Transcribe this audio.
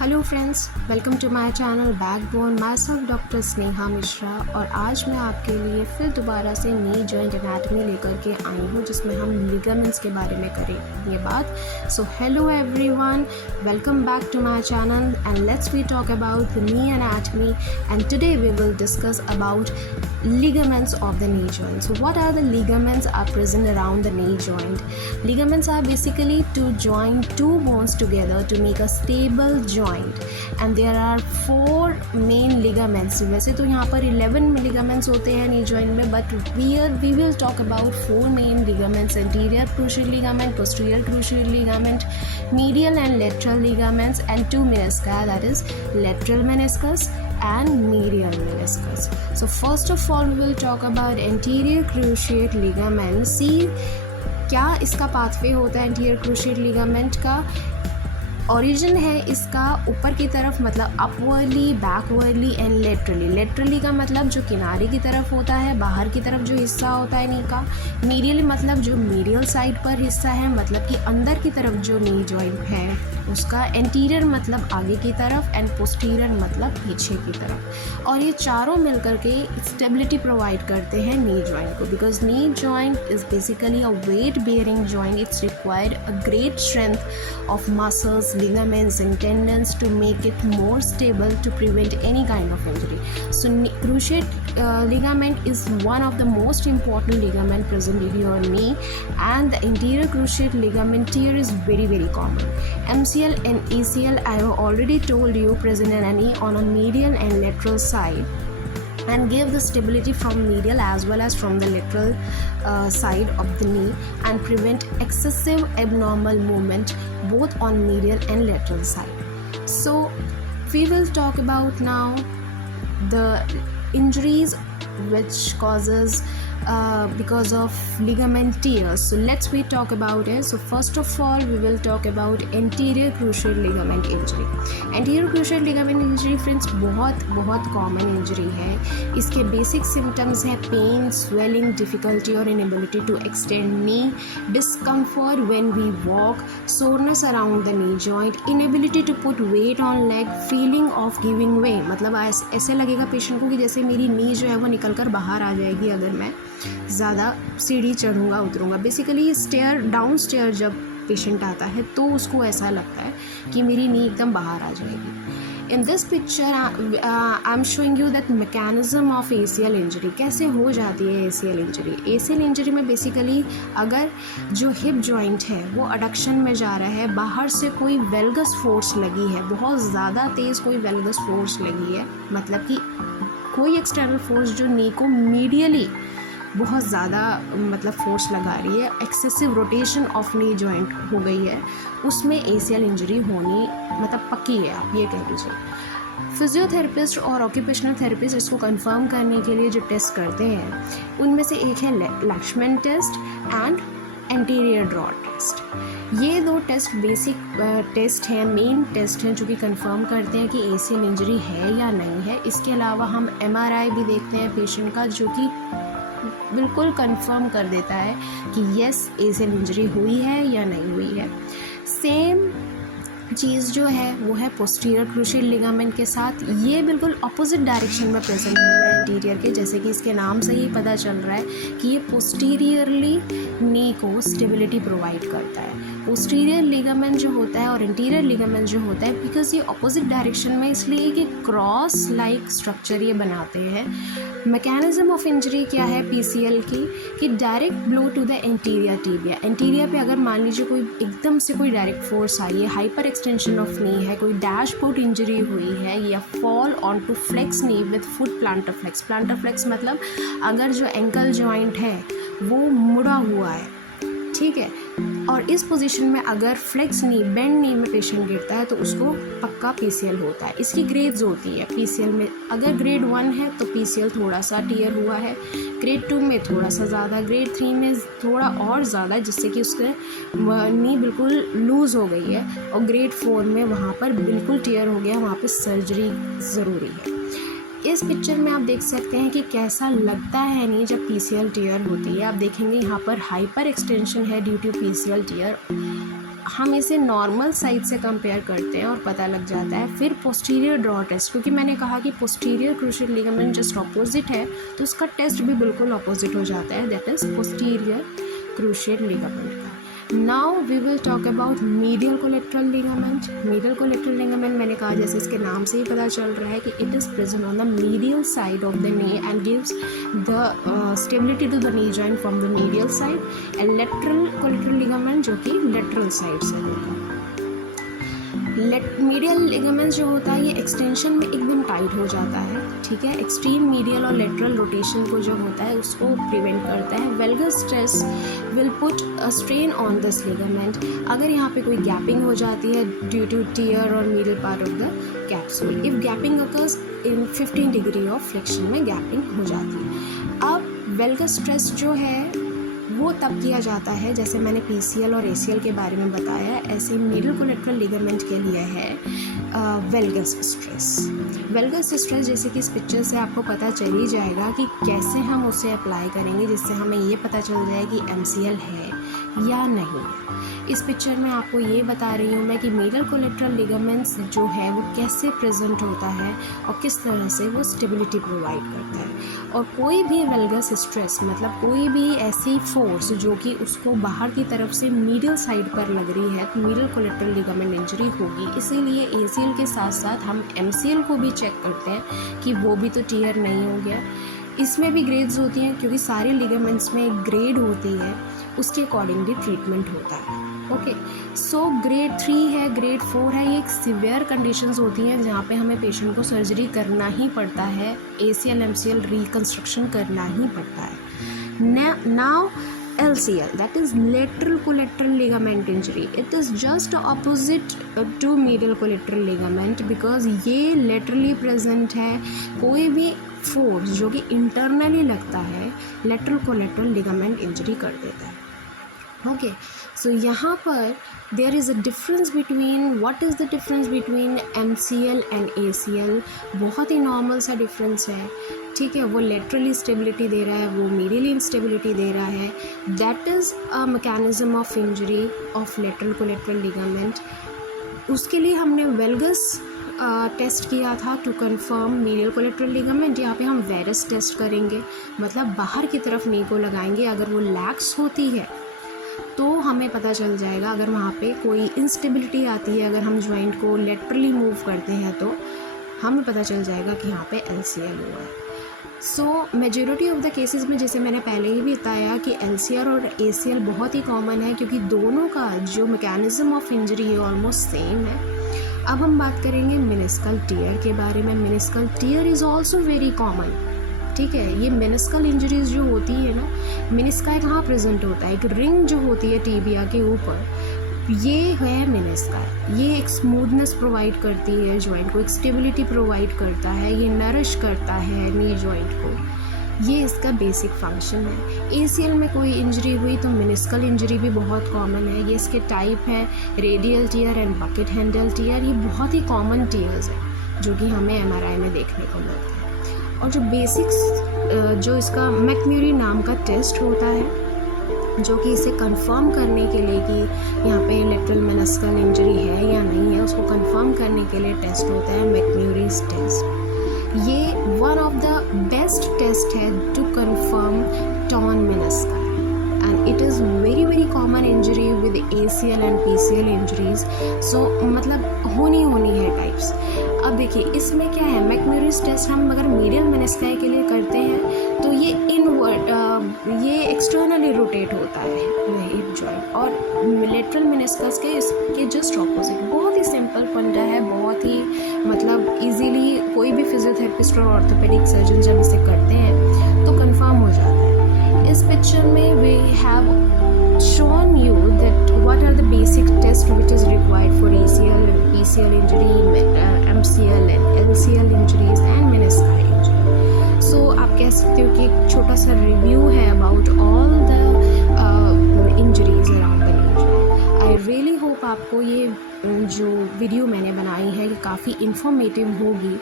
Hello friends, welcome to my channel backbone. Myself doctor Sneha Mishra और आज मैं आपके लिए फिर दोबारा से नी जॉइंट एनाटमी लेकर के आई हूँ जिसमें हम लिगामेंट्स के बारे में करेंगे बात। So hello everyone, welcome back to my channel and let's we talk about the knee anatomy and today we will discuss about ligaments of the knee joint. So what are the ligaments are present around the knee joint? Ligaments are basically to join two bones together to make a stable joint, and there are four main ligaments. वैसे तो यहाँ पर 11 ligaments होते हैं knee joint में, but we will talk about four main ligaments: anterior cruciate ligament, posterior cruciate ligament, medial and lateral ligaments, and two menisci, that is lateral meniscus and medial meniscus. So first of all we will talk about anterior cruciate ligament. See क्या इसका pathway होता है anterior cruciate ligament का। Origin है इसका ऊपर की तरफ, मतलब upwardly, backwardly and laterally. Laterally का मतलब जो किनारे की तरफ होता है, बाहर की तरफ जो हिस्सा होता है नी का। मीडियल मतलब जो मीडियल साइड पर हिस्सा है, मतलब कि अंदर की तरफ जो नी जॉइंट है उसका। एंटीरियर मतलब आगे की तरफ एंड पोस्टीरियर मतलब पीछे की तरफ। और ये चारों मिलकर के स्टेबिलिटी प्रोवाइड करते हैं नी जॉइंट को, because knee joint is basically a weight bearing joint. It's required a great strength of muscles, ligaments and tendons to make it more stable to prevent any kind of injury. So cruciate ligament is one of the most important ligament present in your knee, and the anterior cruciate ligament tear is very common. MCL and ACL I have already told you present in a knee on a medial and lateral side, and give the stability from medial as well as from the lateral side of the knee and prevent excessive abnormal movement both on medial and lateral side. So we will talk about now the injuries which causes because of ligament tears. So let's we talk about it. So first of all we will talk about anterior cruciate ligament injury. Anterior cruciate ligament injury friends बहुत common injury है. इसके basic symptoms हैं pain, swelling, difficulty और inability to extend knee, discomfort when we walk, soreness around the knee joint, inability to put weight on leg, feeling of giving way, मतलब ऐसे लगेगा patient को कि जैसे मेरी नी जो है वो निकल कर बाहर आ जाएगी अगर मैं ज़्यादा सीढ़ी चढ़ूँगा उतरूँगा. बेसिकली स्टेयर डाउन स्टेयर जब पेशेंट आता है तो उसको ऐसा लगता है कि मेरी नी एकदम बाहर आ जाएगी. In this picture I am showing you that mechanism of ACL injury. कैसे हो जाती है ACL इंजरी? ACL इंजरी में बेसिकली अगर जो हिप जॉइंट है वो अडक्शन में जा रहा है, बाहर से कोई वेल्गस फोर्स लगी है, बहुत ज़्यादा तेज़ कोई वेल्गस फोर्स लगी है, मतलब कि कोई एक्सटर्नल फोर्स जो नी को मीडियली बहुत ज़्यादा मतलब फोर्स लगा रही है, excessive rotation of knee joint हो गई है, उसमें ACL इंजरी होनी मतलब पक्की है, आप ये कह लीजिए. फिजियोथेरेपिस्ट और ऑक्यूपेशनल थेरेपिस्ट इसको कंफर्म करने के लिए जो टेस्ट करते हैं उनमें से एक है Lachman test and anterior drawer test. ये दो टेस्ट बेसिक टेस्ट हैं, मेन टेस्ट हैं जो कि कंफर्म करते हैं कि ACL इंजरी है या नहीं है. इसके अलावा हम MRI भी देखते हैं पेशेंट का, जो कि बिल्कुल कंफर्म कर देता है कि यस ACL इंजरी हुई है या नहीं हुई है. सेम चीज़ जो है वो है पोस्टीरियर क्रूशियल लिगामेंट के साथ. ये बिल्कुल अपोजिट डायरेक्शन में प्रेजेंट होता है इंटीरियर के, जैसे कि इसके नाम से ही पता चल रहा है कि ये पोस्टीरियरली नी को स्टेबिलिटी प्रोवाइड करता है. पोस्टीरियर लिगामेंट जो होता है और इंटीरियर लिगामेंट जो होता है, बिकॉज ये अपोजिट डायरेक्शन में इसलिए कि क्रॉस लाइक स्ट्रक्चर ये बनाते हैं. मैकेनिज्म ऑफ इंजरी क्या है PCL की कि direct blow to the anterior tibia. Anterior पे अगर मान लीजिए कोई एकदम से कोई डायरेक्ट फोर्स आई है, हाइपर एक्सटेंशन ऑफ नी है, कोई डैशबोर्ड इंजरी हुई है, या fall on to flex knee with foot plantar flex. Plantar flex मतलब अगर जो एंकल जॉइंट है वो मुड़ा हुआ है, ठीक है, और इस पोजीशन में अगर फ्लेक्स नी, बेंड नी में पेशेंट गिरता है तो उसको पक्का PCL होता है. इसकी ग्रेड्स होती है PCL में. अगर ग्रेड 1 है तो PCL थोड़ा सा टियर हुआ है, ग्रेड 2 में थोड़ा सा ज़्यादा, ग्रेड 3 में थोड़ा और ज़्यादा, जिससे कि उसके नी बिल्कुल लूज़ हो गई है, और ग्रेड 4 में वहाँ पर बिल्कुल टियर हो गया, वहाँ पर सर्जरी ज़रूरी है. इस पिक्चर में आप देख सकते हैं कि कैसा लगता है नी जब PCL टियर होती है. आप देखेंगे यहाँ पर हाइपर एक्सटेंशन है ड्यू टू PCL टियर. हम इसे नॉर्मल साइड से कंपेयर करते हैं और पता लग जाता है। फिर पोस्टीरियर ड्रॉ टेस्ट, क्योंकि मैंने कहा कि posterior cruciate ligament just opposite है, तो उसका टेस्ट भी बिल्कुल ऑपोजिट हो जाता है, that is posterior cruciate ligament का। Now we will talk about medial collateral ligament. Medial collateral ligament मैंने कहा जैसे इसके नाम से ही पता चल रहा है कि it is present on the medial side of the knee and gives the stability to the knee joint from the medial side, and lateral collateral ligament जो कि लेटरल साइड से होगा। मीडियल लिगामेंट जो होता है ये एक्सटेंशन में एकदम टाइट हो जाता है, ठीक है। एक्सट्रीम मीडियल और लेटरल रोटेशन को जो होता है उसको प्रिवेंट करता है। Valgus stress will put a strain on this ligament. अगर यहाँ पे कोई गैपिंग हो जाती है ड्यू टू टियर और middle part of the capsule, if gapping occurs in 15 degree of flexion में गैपिंग हो जाती है। अब वेल्गर स्ट्रेस जो है वो तब किया जाता है, जैसे मैंने PCL और ACL के बारे में बताया, ऐसे मीडियल कोलेट्रल लिगामेंट के लिए है वेल्गस स्ट्रेस। वेल्गस स्ट्रेस जैसे कि इस पिक्चर से आपको पता चल ही जाएगा कि कैसे हम उसे अप्लाई करेंगे जिससे हमें ये पता चल जाए कि MCL है या नहीं। इस पिक्चर में आपको ये बता रही हूँ मैं कि मीडियल कोलेट्रल लिगामेंट्स जो है वो कैसे प्रेजेंट होता है और किस तरह से वो स्टेबिलिटी प्रोवाइड करता है। और कोई भी वेल्गस स्ट्रेस मतलब कोई भी ऐसी फोर्स जो कि उसको बाहर की तरफ से मीडियल साइड पर लग रही है तो मीडियल कोलेट्रल लिगामेंट इंजरी होगी। इसीलिए ACL के साथ साथ हम MCL को भी चेक करते हैं कि वो भी तो टियर नहीं हो गया। इसमें भी ग्रेड्स होती हैं क्योंकि सारे लिगामेंट्स में एक ग्रेड होती है, उसके अकॉर्डिंगली ट्रीटमेंट होता है। ओके, सो ग्रेड 3 है, ग्रेड 4 है, ये एक सीवियर कंडीशंस होती हैं जहाँ पे हमें पेशेंट को सर्जरी करना ही पड़ता है, ACL MCL रिकन्स्ट्रक्शन करना ही पड़ता है। Now LCL, that is lateral collateral ligament injury. It is just opposite to medial collateral ligament because ये laterally present है। कोई भी फोर्स जो कि इंटरनली लगता है lateral collateral ligament injury कर देता है। ओके, सो यहाँ पर there is a difference between, what is the difference between MCL and ACL। बहुत ही नॉर्मल सा डिफरेंस है, ठीक है। वो लेटरली स्टेबिलिटी दे रहा है, वो मीडियली इंस्टेबिलिटी दे रहा है। That is a mechanism of injury of lateral collateral ligament. उसके लिए हमने वेल्गस टेस्ट किया था to confirm medial collateral ligament. यहाँ पे हम वेरस टेस्ट करेंगे, मतलब बाहर की तरफ नी को लगाएंगे। अगर वो लैक्स होती है तो हमें पता चल जाएगा, अगर वहाँ पे कोई इंस्टेबिलिटी आती है, अगर हम जॉइंट को लेटरली मूव करते हैं तो हमें पता चल जाएगा कि यहाँ पे LCL हुआ है। सो मेजॉरिटी ऑफ द केसेस में जैसे मैंने पहले ही भी बताया कि LCL और ACL बहुत ही कॉमन है क्योंकि दोनों का जो मैकेनिज्म ऑफ इंजरी है ऑलमोस्ट सेम है। अब हम बात करेंगे मेनिस्कल टियर के बारे में। Meniscal tear is also very common, ठीक है। ये मेनिस्कल इंजरीज जो होती है ना, मेनिस्का कहाँ प्रेजेंट होता है, एक रिंग जो होती है टीबिया के ऊपर, ये है मेनिस्का। ये एक स्मूथनेस प्रोवाइड करती है जॉइंट को, एक स्टेबिलिटी प्रोवाइड करता है, ये नरिश करता है नी जॉइंट को, ये इसका बेसिक फंक्शन है। ACL में कोई इंजरी हुई तो मेनिस्कल इंजरी भी बहुत कॉमन है। ये इसके टाइप है radial tear and bucket handle tear. ये बहुत ही कॉमन टियर्स है जो कि हमें MRI में देखने को मिलता है। और जो बेसिक्स जो इसका मैकम्यूरी नाम का टेस्ट होता है जो कि इसे कंफर्म करने के लिए कि यहाँ पे लेटरल मेनिस्कल इंजरी है या नहीं है, उसको कंफर्म करने के लिए टेस्ट होता है मैकम्यूरीज टेस्ट। ये one of the best test है to confirm torn menisci and it is very very common injury with ACL and PCL injuries. So मतलब होनी है टाइप्स। अब देखिए इसमें क्या है, मैकम्यूरीज टेस्ट हम अगर मीडियल मेनिस्काई के लिए करते हैं तो ये इनवर्ट ये एक्सटर्नली रोटेट होता है हिप जॉइंट, और लेटरल मेनिस्कस के इसके जस्ट ऑपोजिट। बहुत ही सिंपल फंडा है, बहुत ही मतलब इजीली कोई भी फिजियोथेरेपिस्ट और ऑर्थोपेडिक सर्जन जब इसे करते हैं तो कंफर्म हो जाता है। इस पिक्चर में we have shown you that what are the basic tests which is required for ACL and PCL injury, MCL and LCL injuries and menisci injury. So आप कह सकते हो कि एक छोटा सा रिव्यू है about all the injuries around the knee. I really hope आपको ये जो वीडियो मैंने बनाई है काफ़ी इंफॉर्मेटिव होगी।